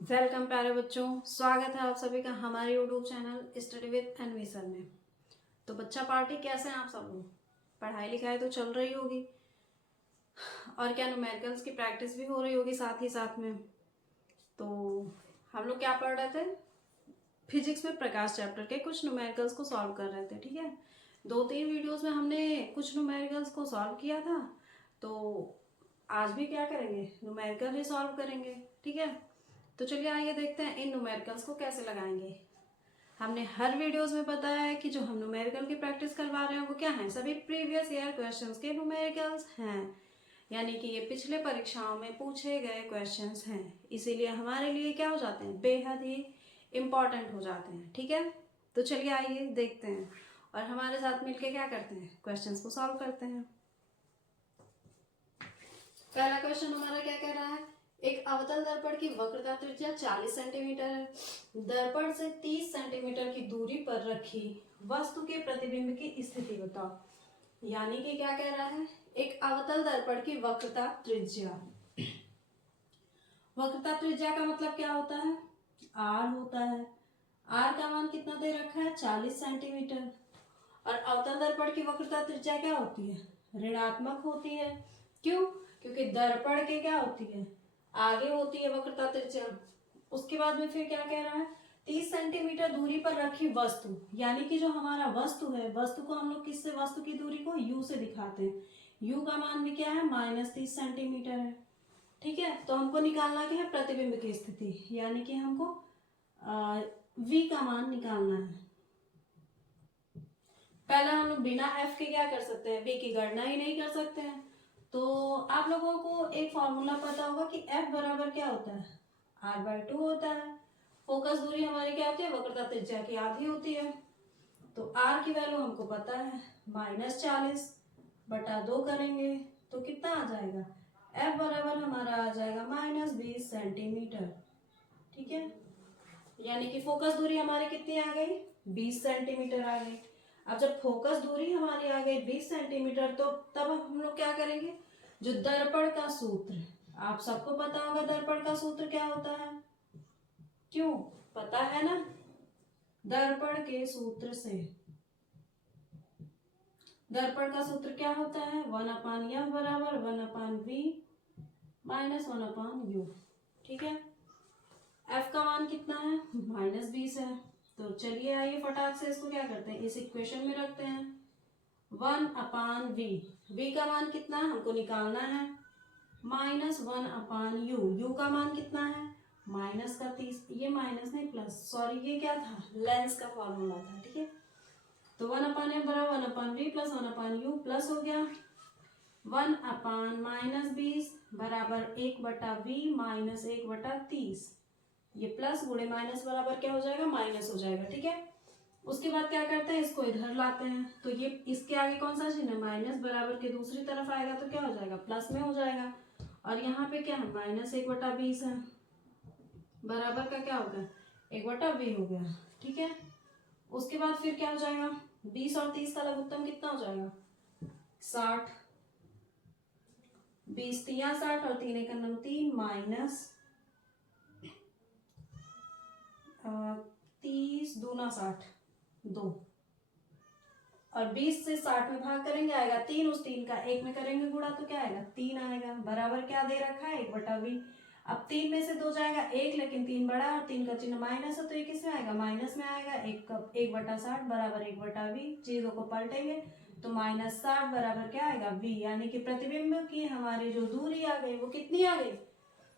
Welcome प्यारे बच्चों, स्वागत है आप सभी का हमारे YouTube channel study with NV sir में। तो बच्चा पार्टी कैसे हैं आप सब लोग? पढ़ाई लिखाई तो चल रही होगी और क्या न्यूमेरिकल्स की प्रैक्टिस भी हो रही होगी साथ ही साथ में। तो हम लोग क्या पढ़ रहे थे? फिजिक्स में प्रकाश चैप्टर के कुछ न्यूमेरिकल्स को सॉल्व कर रहे थे। ठीक है, 2-3 वीडियोस में हमने कुछ न्यूमेरिकल्स को सॉल्व किया था, तो आज भी क्या करेंगे? न्यूमेरिकल ही सॉल्व करेंगे। ठीक है, तो चलिए आइए देखते हैं इन न्यूमेरिकल्स को कैसे लगाएंगे। हमने हर वीडियोस में बताया है कि जो हम न्यूमेरिकल की प्रैक्टिस करवा रहे हैं वो क्या है, सभी प्रीवियस ईयर क्वेश्चंस के न्यूमेरिकल्स हैं, यानी कि ये पिछले परीक्षाओं में पूछे गए क्वेश्चंस हैं, इसीलिए हमारे लिए क्या हो जाते हैं, बेहद ही इम्पॉर्टेंट हो जाते हैं। ठीक है, तो चलिए आइए देखते हैं और हमारे साथ मिलके क्या करते हैं, क्वेश्चंस को सॉल्व करते हैं। पहला क्वेश्चन हमारा क्या कह रहा है, एक अवतल दर्पण की वक्रता त्रिज्या 40 सेंटीमीटर है, दर्पण से 30 सेंटीमीटर की दूरी पर रखी वस्तु के प्रतिबिंब की स्थिति बताओ। यानी कि क्या कह रहा है, एक अवतल दर्पण की वक्रता त्रिज्या, वक्रता त्रिज्या का मतलब क्या होता है, आर होता है। आर का मान कितना दे रखा है, 40 सेंटीमीटर। और अवतल दर्पण की वक्रता त्रिज्या क्या होती है, ऋणात्मक होती है। क्यों? क्योंकि दर्पण के क्या होती है, आगे होती है वक्रता त्रिज्या। उसके बाद में फिर क्या कह रहा है, 30 सेंटीमीटर दूरी पर रखी वस्तु, यानी कि जो हमारा वस्तु है, वस्तु को हम लोग किससे, वस्तु की दूरी को यू से दिखाते हैं। यू का मान भी क्या है, -30 सेंटीमीटर है। ठीक है, तो हमको निकालना क्या है, प्रतिबिंब की स्थिति, यानी कि हमको वी का मान निकालना है। पहले हम लोग बिना एफ के क्या कर सकते हैं, वी की गणना ही नहीं कर सकते हैं। तो आप लोगों को एक फॉर्मूला पता होगा कि एफ बराबर क्या होता है, r/2 होता है। फोकस दूरी हमारी क्या होती है, वक्रता त्रिज्या की आधी होती है। तो r की वैल्यू हमको पता है, -40/2 करेंगे तो कितना आ जाएगा, f बराबर हमारा आ जाएगा -20 सेंटीमीटर। ठीक है, यानी कि फोकस दूरी हमारी कितनी आ गई, 20 सेंटीमीटर आ गई। अब जब फोकस दूरी हमारी आ गई 20 सेंटीमीटर, तो तब हम लोग क्या करेंगे, जो दर्पण का सूत्र, आप सबको पता होगा दर्पण का सूत्र क्या होता है, क्यों पता है ना, दर्पण के सूत्र से, दर्पण का सूत्र क्या होता है, 1/f बराबर 1/v माइनस 1/u। ठीक है, f का मान कितना है, -20 है। तो चलिए आइए फटाक से इसको क्या करते हैं, इस इक्वेशन में रखते हैं। 1/v, v का मान कितना है हमको निकालना है, -1/u, u का मान कितना है, -30, ये माइनस नहीं प्लस, सॉरी ये क्या था, लेंस का फॉर्मूला था। ठीक है, तो 1/f बराबर 1/v प्लस 1/u प्लस हो गया 1/-20 बराबर 1/v माइनस 1/30, ये प्लस गुणे माइनस बराबर क्या हो जाएगा, माइनस हो जाएगा। ठीक है, उसके बाद क्या करते हैं, इसको इधर लाते हैं, तो ये इसके आगे कौन सा चिन्ह है, माइनस, बराबर के दूसरी तरफ आएगा तो क्या हो जाएगा, प्लस में हो जाएगा। और यहाँ पे क्या है, -1/20 है, बराबर का क्या हो गया, 1/v हो गया। ठीक है, उसके बाद फिर क्या हो जाएगा, 20 और 30 का लघुत्तम कितना हो जाएगा, 60, 20 तिया 60 और 3 एक 3 माइनस 30 दूना 60, 2, और 20 से 60 में भाग करेंगे आएगा 3, उस 3 का 1 में करेंगे गुणा तो क्या आएगा, 3 आएगा, बराबर क्या दे रखा है, 1/v। अब 3 में से 2 जाएगा 1, लेकिन 3 बड़ा है और 3 का चिन्ह माइनस है, तो ये किस में आएगा, माइनस में आएगा। 1/60 बराबर 1/v, चीजों को पलटेंगे तो -60 बराबर क्या आएगा, v, यानी कि प्रतिबिंब की हमारी जो दूरी आ गई वो कितनी आ गई,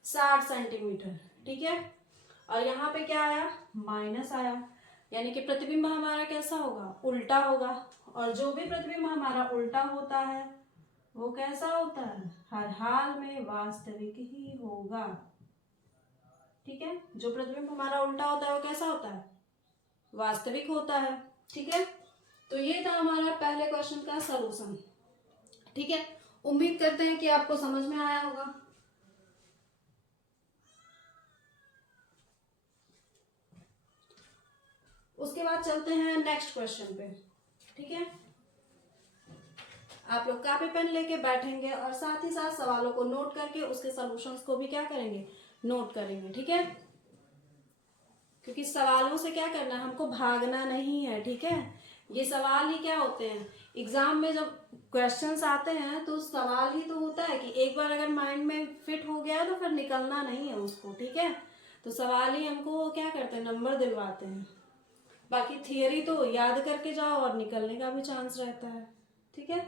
60 सेंटीमीटर। ठीक है, और यहाँ पे क्या आया, माइनस आया, यानी कि प्रतिबिंब हमारा कैसा होगा, उल्टा होगा। और जो भी प्रतिबिंब हमारा उल्टा होता है वो कैसा होता है, हर हाल में वास्तविक ही होगा। ठीक है, जो प्रतिबिंब हमारा उल्टा होता है वो कैसा होता है, वास्तविक होता है। ठीक है, तो ये था हमारा पहले क्वेश्चन का सलूशन। ठीक है, उम्मीद करते हैं कि आपको समझ में आया होगा। उसके बाद चलते हैं नेक्स्ट क्वेश्चन पे। ठीक है, आप लोग कॉपी पेन लेके बैठेंगे और साथ ही साथ सवालों को नोट करके उसके सॉल्यूशंस को भी क्या करेंगे, नोट करेंगे। ठीक है, क्योंकि सवालों से क्या करना है, हमको भागना नहीं है, ठीक है। ये सवाल ही क्या होते हैं, एग्जाम में जब क्वेश्चंस आते हैं तो सवाल ही तो होता है कि एक बार अगर माइंड में फिट हो गया तो फिर निकलना नहीं है उसको, ठीक है। तो सवाल ही हमको क्या करते हैं, नंबर दिलवाते हैं। बाकी थियरी तो याद करके जाओ और निकलने का भी चांस रहता है, ठीक है।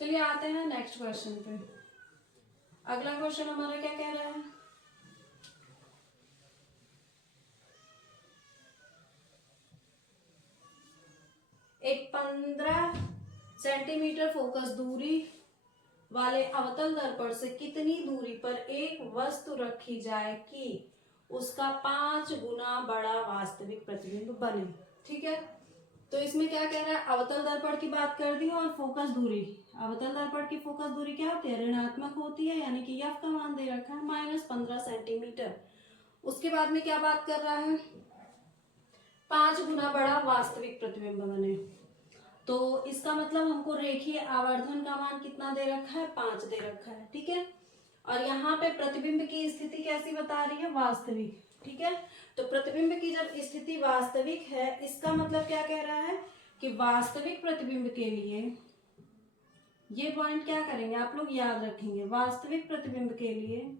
चलिए आते हैं नेक्स्ट क्वेश्चन पे। अगला क्वेश्चन हमारा क्या कह रहा है, एक 15 सेंटीमीटर फोकस दूरी वाले अवतल दर्पण से कितनी दूरी पर एक वस्तु रखी जाए कि उसका 5 गुना बड़ा वास्तविक प्रतिबिंब बने, ठीक है। तो इसमें क्या कह रहा है, अवतल दर्पण की बात कर दी और फोकस दूरी, अवतल दर्पण की फोकस दूरी क्या होती है, ऋणात्मक होती है, यानी कि एफ का मान दे रखा है -15 सेंटीमीटर। उसके बाद में क्या बात कर रहा है, 5 गुना बड़ा वास्तविक प्रतिबिंब बने। तो इसका मतलब हमको रेखीय आवर्धन का मान कितना दे रखा है, 5 दे रखा है, ठीक है। और यहाँ पे प्रतिबिंब की स्थिति कैसी बता रही है, वास्तविक, ठीक है। तो प्रतिबिंब की जब स्थिति वास्तविक है, इसका मतलब क्या कह रहा है कि वास्तविक प्रतिबिंब के लिए ये पॉइंट क्या करेंगे आप लोग याद रखेंगे, वास्तविक प्रतिबिंब के लिए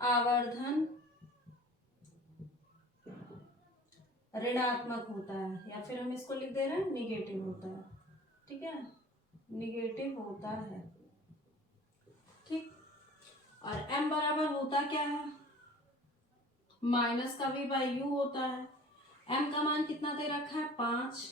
आवर्धन ऋणात्मक होता है, या फिर हम इसको लिख दे रहे हैं निगेटिव होता है, ठीक है, निगेटिव होता है, ठीक। और m बराबर होता क्या है, माइनस का v बाई यू होता है। m का मान कितना दे रखा है, 5।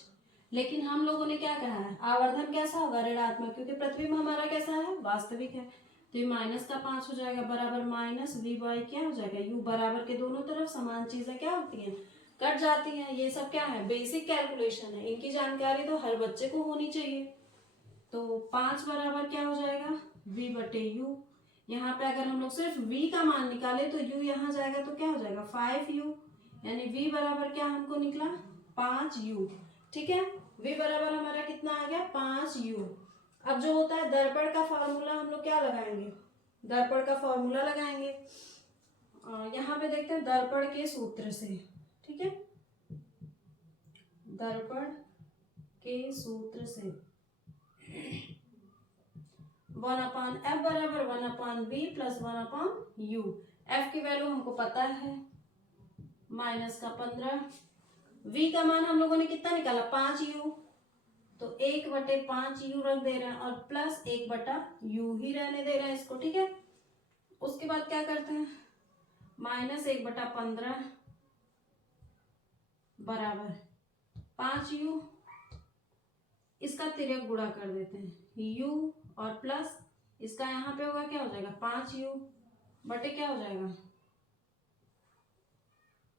लेकिन हम लोगों ने क्या कहा है, आवर्धन कैसा होगा, ऋणात्मक, क्योंकि प्रतिबिंब हमारा कैसा है, वास्तविक है। तो ये -5 हो जाएगा, बराबर -v बाई क्या हो जाएगा u। बराबर के दोनों तरफ समान चीजें क्या होती हैं, कट जाती हैं। ये सब क्या है, बेसिक कैलकुलेशन है, इनकी जानकारी तो हर बच्चे को होनी चाहिए। तो 5 बराबर क्या हो जाएगा, v बटे u। यहाँ पे अगर हम लोग सिर्फ v का मान निकाले तो u यहाँ जाएगा तो क्या हो जाएगा 5u, यानी v बराबर क्या हमको निकला 5u, ठीक है। v बराबर हमारा कितना आ गया 5u। अब जो होता है दर्पण का फॉर्मूला हम लोग क्या लगाएंगे, दर्पण का फॉर्मूला लगाएंगे। यहाँ पे देखते हैं दर्पण के सूत्र से, ठीक है, दर्पण के सूत्र से 1/f बराबर 1/v प्लस 1/u। f की वैल्यू हमको पता है -15। v का मान हम लोगों ने कितना निकाला 5u, तो 1/5u रख दे रहे हैं और प्लस 1/u ही रहने दे रहे हैं इसको, ठीक है। उसके बाद क्या करते हैं, -1/15 बराबर 5u, इसका तिर्यक गुणा कर देते हैं u और प्लस इसका यहाँ पे होगा क्या हो जाएगा 5u बटे क्या हो जाएगा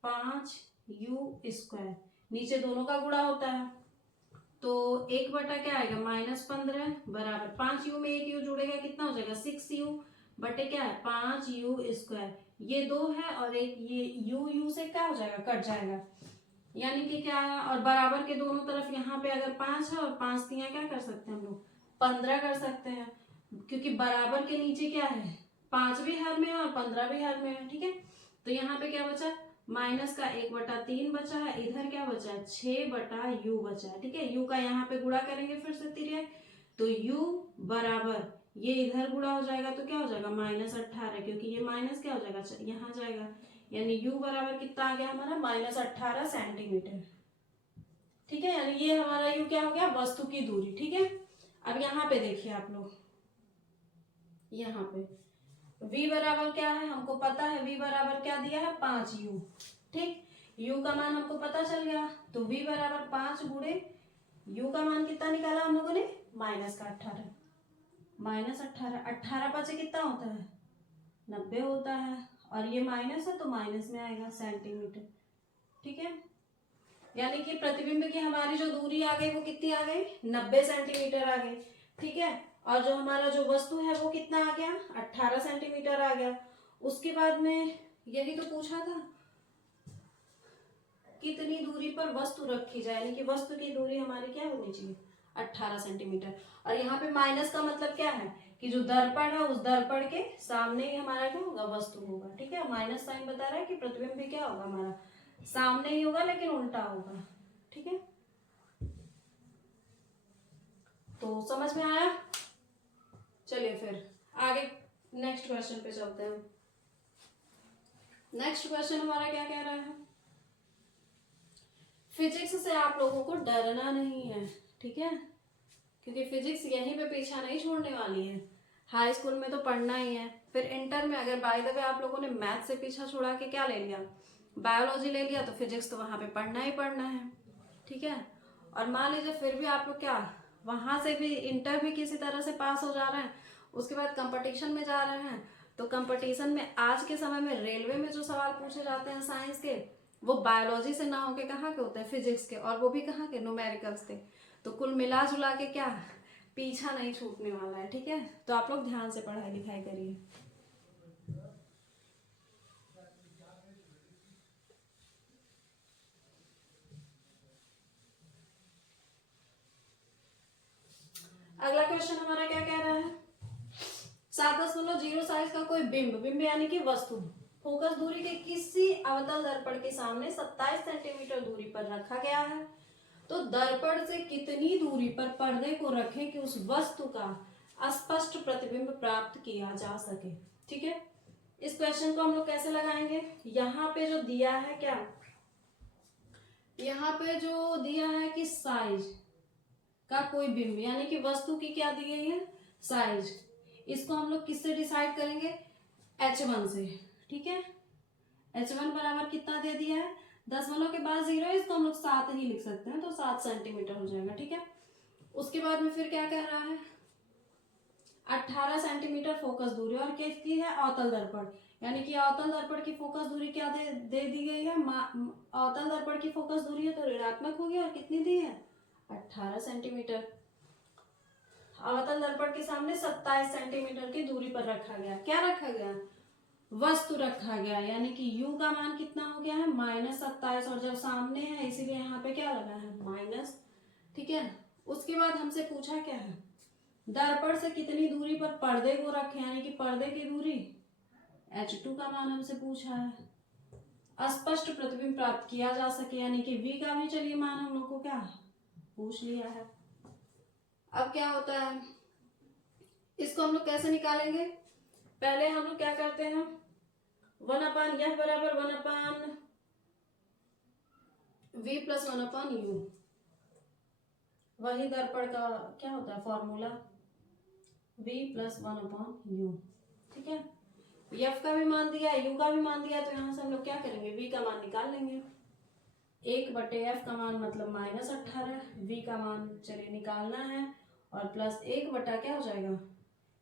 5u²। नीचे दोनों का गुणा होता है तो 1 बटा क्या आएगा -15 बराबर 5u में 1 u जुड़ेगा कितना हो जाएगा 6u बटे क्या है 5u²। ये 2 है और एक ये u से क्या हो जाएगा कट जाएगा, यानी कि क्या है, और बराबर के दोनों तरफ यहाँ पे अगर 5 है और 5 तियां क्या कर सकते हैं हम लोग 15 कर सकते हैं, क्योंकि बराबर के नीचे क्या है 5 भी हर में है और 15 भी हर में है, ठीक है। तो यहाँ पे क्या बचा माइनस का 1/3 बचा है, इधर क्या बचा है 6/u बचा है, ठीक है। u का यहाँ पे गुणा करेंगे फिर से तिर्यक, तो u बराबर ये इधर गुणा हो जाएगा तो क्या हो जाएगा -18, क्योंकि ये माइनस क्या हो जाएगा यहाँ जाएगा, यानी u बराबर कितना आ गया हमारा -18 सेंटीमीटर, ठीक है। यानी ये हमारा u क्या हो गया वस्तु की दूरी, ठीक है। अब यहाँ पे देखिए आप लोग, यहाँ पे v बराबर क्या है हमको पता है, v बराबर क्या दिया है 5u, ठीक। u का मान हमको पता चल गया तो v बराबर 5 गुणे u का मान कितना निकाला हम लोगों ने -18, -18 5 कितना होता है 90 होता है, और ये माइनस है तो माइनस में आएगा सेंटीमीटर, ठीक है। यानी कि प्रतिबिंब की हमारी जो दूरी आ गई वो कितनी आ गई 90 सेंटीमीटर आ गई, ठीक है। और जो हमारा जो वस्तु है वो कितना आ गया 18 सेंटीमीटर आ गया। उसके बाद में यही तो पूछा था कितनी दूरी पर वस्तु रखी जाए, यानी कि वस्तु की दूरी हमारी क्या होनी चाहिए 18 सेंटीमीटर। और यहाँ पे माइनस का मतलब क्या है कि जो दर्पण है उस दर्पण के सामने ही हमारा क्या होगा, वस्तु होगा। ठीक है, माइनस साइन बता रहा है कि प्रतिबिंब भी क्या होगा, हमारा सामने ही होगा लेकिन उल्टा होगा। ठीक है, तो समझ में आया। चलिए फिर आगे नेक्स्ट क्वेश्चन पे चलते हैं। नेक्स्ट क्वेश्चन हमारा क्या कह रहा है, फिजिक्स से आप लोगों को डरना नहीं है। ठीक है, क्योंकि फिजिक्स यहीं पे पीछा नहीं छोड़ने वाली है। हाई स्कूल में तो पढ़ना ही है, फिर इंटर में अगर बाय द वे आप लोगों ने मैथ से पीछा छोड़ा के क्या ले लिया, बायोलॉजी ले लिया, तो फिजिक्स तो वहां पे पढ़ना ही पढ़ना है। ठीक है, और मान लीजिए फिर भी आप लोग क्या वहां से भी इंटर भी किसी तरह से पास हो जा रहे हैं, उसके बाद कंपटीशन में जा रहे हैं, तो कंपटीशन में आज के समय में रेलवे में जो सवाल पूछे जाते हैं साइंस के, वो बायोलॉजी से ना होके कहाँ के होते हैं, फिजिक्स के, और वो भी कहाँ के, न्यूमेरिकल्स के। तो कुल मिला जुला के क्या पीछा नहीं छूटने वाला है। ठीक है, तो आप लोग ध्यान से पढ़ाई लिखाई करिए। अगला क्वेश्चन हमारा क्या कह रहा है, 7.0 साइज का कोई बिंब, बिंब यानी कि वस्तु, फोकस दूरी के किसी अवतल दर्पण के सामने 27 सेंटीमीटर दूरी पर रखा गया है, तो दर्पण से कितनी दूरी पर पर्दे को रखें कि उस वस्तु का स्पष्ट प्रतिबिंब प्राप्त किया जा सके। ठीक है, इस क्वेश्चन को हम लोग कैसे लगाएंगे, यहाँ पे जो दिया है क्या, यहाँ पे जो दिया है कि साइज का कोई बिंब यानी कि वस्तु की क्या दी गई है, साइज, इसको हम लोग किससे डिसाइड करेंगे, h1 से। ठीक है, h1 बराबर कितना दे दिया है, 10 के बाद 0 है, इसको हम लोग 7 ही लिख सकते हैं, तो 7 सेंटीमीटर हो जाएगा। ठीक है, उसके बाद में फिर क्या कह रहा है, 18 सेंटीमीटर फोकस दूरी, और किसकी है, अवतल दर्पण, यानी कि अवतल दर्पण की फोकस दूरी क्या दे दी गई है, अवतल दर्पण की फोकस दूरी है तो ऋणात्मक होगी, और कितनी दी है, 18 सेंटीमीटर। अवतल दर्पण के सामने 27 सेंटीमीटर की दूरी पर रखा गया, क्या रखा गया, वस्तु रखा गया, यानी कि u का मान कितना हो गया है, -27, और जब सामने है इसीलिए यहाँ पे क्या लगा है, माइनस। ठीक है, उसके बाद हमसे पूछा क्या है, दर्पण से कितनी दूरी पर पर्दे को रखें, यानी कि पर्दे की दूरी, h2 का मान हमसे पूछा है, स्पष्ट प्रतिबिंब प्राप्त किया जा सके, यानी कि v का भी चलिए मान हम लोग को क्या पूछ लिया है। अब क्या होता है, इसको हम लोग कैसे निकालेंगे, पहले हम लोग क्या करते हैं, 1/f बराबर 1/v प्लस 1/u, वही दर्पण का क्या होता है फॉर्मूला, v प्लस 1/u। ठीक है, f का भी मान दिया, u का भी मान दिया, तो यहाँ से हम लोग क्या करेंगे, v का मान निकाल लेंगे। 1/f का मान मतलब -18, v का मान चलिए निकालना है, और प्लस 1 क्या हो जाएगा,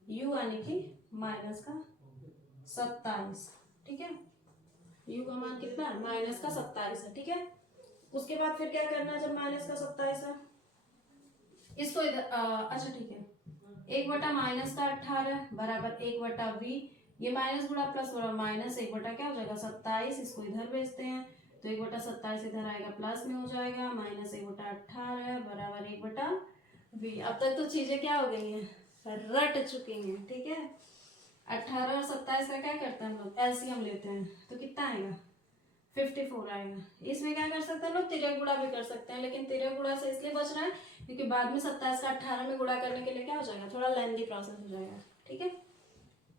u यानी कि -27। ठीक है, u का मान कितना है, -27 है। ठीक है, उसके बाद फिर क्या करना है, जब -27 है, इसको इधर अच्छा ठीक है, 1/-18 बराबर 1/v, ये माइनस गुणा प्लस बराबर माइनस 1 क्या हो जाएगा 27, इसको इधर भेजते हैं, तो 1/27 इधर आएगा प्लस में हो जाएगा, -1/18 बराबर 1/v। अब तक तो चीजें क्या हो गई हैं, रट चुकी हैं। ठीक है, 18 और 27 का क्या करते हैं हम लोग, एलसीएम लेते हैं, तो कितना आएगा, 54 आएगा। इसमें क्या कर सकते हैं लोग, तिर्यक गुणा भी कर सकते हैं, लेकिन तिर्यक गुणा से इसलिए बच रहा है क्योंकि बाद में 27 का 18 में गुणा करने के लिए क्या हो जाएगा, थोड़ा लेंथी प्रोसेस हो जाएगा। ठीक है,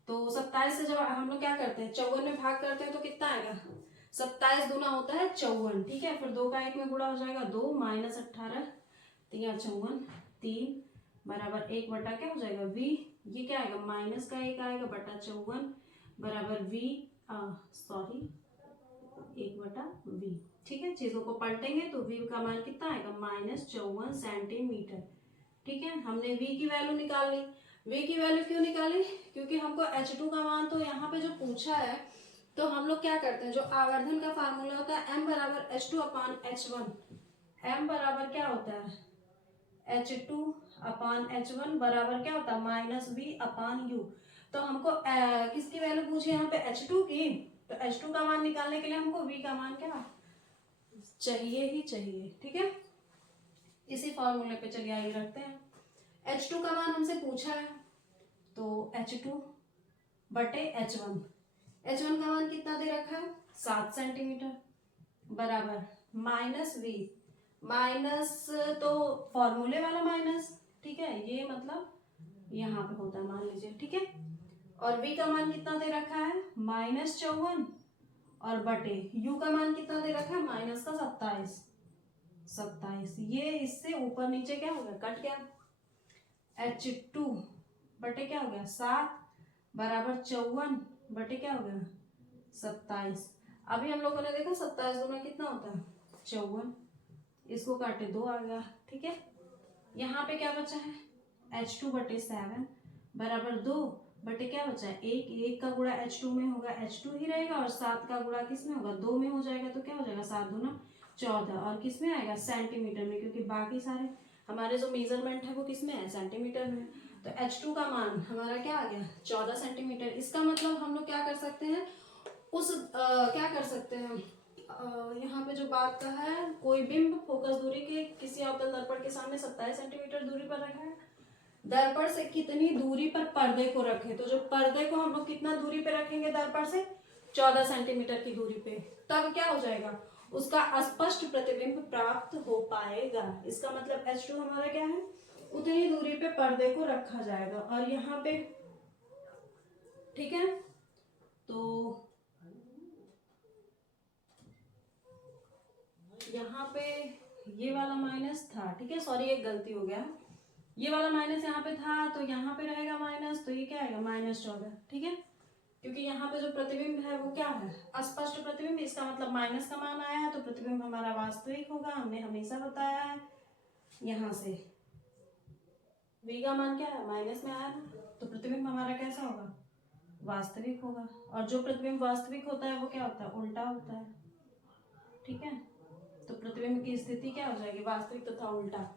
तो 27 से जब हम लोग क्या करते हैं 54 में भाग करते हैं तो कितना आएगा, 27 दूना होता है 54। ठीक है, फिर 2 का 1 में गुणा हो जाएगा 2 -18 3 54 3 बराबर 1 क्या हो जाएगा v, ये क्या आएगा माइनस का 1 आएगा बटा 54 बराबर v, सॉरी 1/v। ठीक है, चीजों को पलटेंगे तो v का मान कितना आएगा, -54 सेंटीमीटर। ठीक है, हमने v की वैल्यू निकाल ली। v की वैल्यू क्यों निकाली, क्योंकि हमको h2 का मान तो यहाँ पे जो पूछा है, तो हम लोग क्या करते हैं, जो आवर्धन का फार्मूला होता है m बराबर h2/h1, m बराबर क्या होता है h2/h1 बराबर क्या होता है -v/u। तो हमको किसकी वैल्यू पूछी यहाँ पे, h2 की, तो h2 का मान निकालने के लिए हमको v का मान क्या चाहिए ही चाहिए। ठीक है, इसी फॉर्मूले पे चलिए आइए रखते हैं। H2 का मान हमसे पूछा है, तो H2 बटे H1। H1 का मान कितना दे रखा है 7 सेंटीमीटर, बराबर माइनस V, माइनस तो फॉर्मूले वाला माइनस, ठीक है, ये मतलब यहाँ पे होता है मान लीजिए, ठीक है। और V का मान कितना दे रखा है -54, और बटे U का मान कितना दे रखा है माइनस का 27, ये इससे ऊपर नीचे क्या हो गया, कट गया। H2 बटे क्या हो गया 7 बराबर 54 बटे क्या हो गया 27। अभी हम लोगों ने देखा 27 गुना कितना होता है 54, इसको काटे 2 आ गया, ठीक है। यहाँ पे क्या बचा है H2 बटे 7 बराबर 2 बटे क्या बचा है 1, 1 का गुणा H2 में होगा H2 ही रहेगा, और 7 का गुणा किस में होगा 2 में हो जाएगा, तो क्या हो जाएगा 7 दूना 14, और किस में आएगा सेंटीमीटर में, क्योंकि बाकी सारे हमारे जो मेजरमेंट है वो किस में है सेंटीमीटर में। तो H2 का मान हमारा क्या आ गया 14 सेंटीमीटर। इसका मतलब हम लोग क्या कर सकते हैं, क्या कर सकते हैं, यहाँ पे जो बात का है, कोई बिंब फोकस दूरी के किसी अवतल दर्पण के सामने 27 सेंटीमीटर दूरी पर रखा है, दर्पण से कितनी दूरी पर पर्दे को रखें, तो जो पर्दे को हम लोग कितना दूरी पे रखेंगे दर्पण से 14 सेंटीमीटर की दूरी पे, तब क्या हो जाएगा उसका स्पष्ट प्रतिबिंब प्राप्त हो पाएगा। इसका मतलब H2 हमारा क्या है, उतनी दूरी पे पर्दे को रखा जाएगा। और यहाँ पे ठीक है, तो यहाँ पे ये वाला माइनस था, ठीक है, सॉरी एक गलती हो गया, ये वाला माइनस यहाँ पे था, तो यहाँ पे रहेगा माइनस, तो ये क्या आएगा -14, ठीक है, क्योंकि यहाँ पे जो प्रतिबिंब है वो क्या है अस्पष्ट प्रतिबिंब, इसका मतलब माइनस का मान आया है, तो प्रतिबिंब हमारा वास्तविक होगा, हमने हमेशा बताया है। यहाँ से V का मान क्या है माइनस में आया ना, तो प्रतिबिंब हमारा कैसा होगा वास्तविक होगा, और जो प्रतिबिंब वास्तविक होता है वो क्या होता है उल्टा होता है, ठीक है। तो प्रतिबिंब की स्थिति क्या हो जाएगी वास्तविक तथा उल्टा,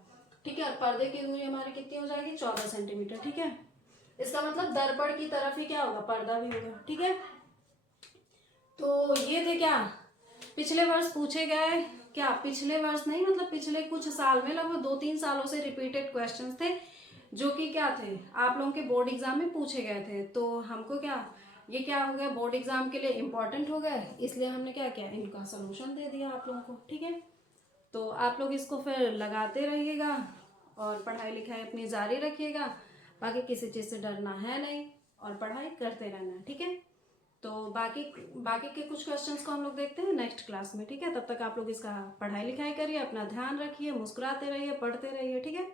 ठीक है। और पर्दे की दूरी हमारी कितनी हो जाएगी 14 सेंटीमीटर, ठीक है। इसका मतलब दर्पण की तरफ ही क्या होगा पर्दा भी होगा, ठीक है। तो ये थे क्या पिछले वर्ष पूछे गए, क्या पिछले वर्ष नहीं मतलब पिछले कुछ साल में लगभग 2-3 सालों से रिपीटेड क्वेश्चंस थे, जो कि क्या थे आप लोगों के बोर्ड एग्जाम में पूछे गए थे। तो हमको क्या ये क्या हो गया बोर्ड एग्जाम के लिए इम्पोर्टेंट हो गए, इसलिए हमने क्या किया इनका सोल्यूशन दे दिया आप लोगों को, ठीक है। तो आप लोग इसको फिर लगाते रहिएगा और पढ़ाई लिखाई अपनी जारी रखिएगा, बाकी किसी चीज़ से डरना है नहीं और पढ़ाई करते रहना है, ठीक है। तो बाकी के कुछ क्वेश्चंस को हम लोग देखते हैं नेक्स्ट क्लास में, ठीक है। तब तक आप लोग इसका पढ़ाई लिखाई करिए, अपना ध्यान रखिए, मुस्कुराते रहिए, पढ़ते रहिए, ठीक है।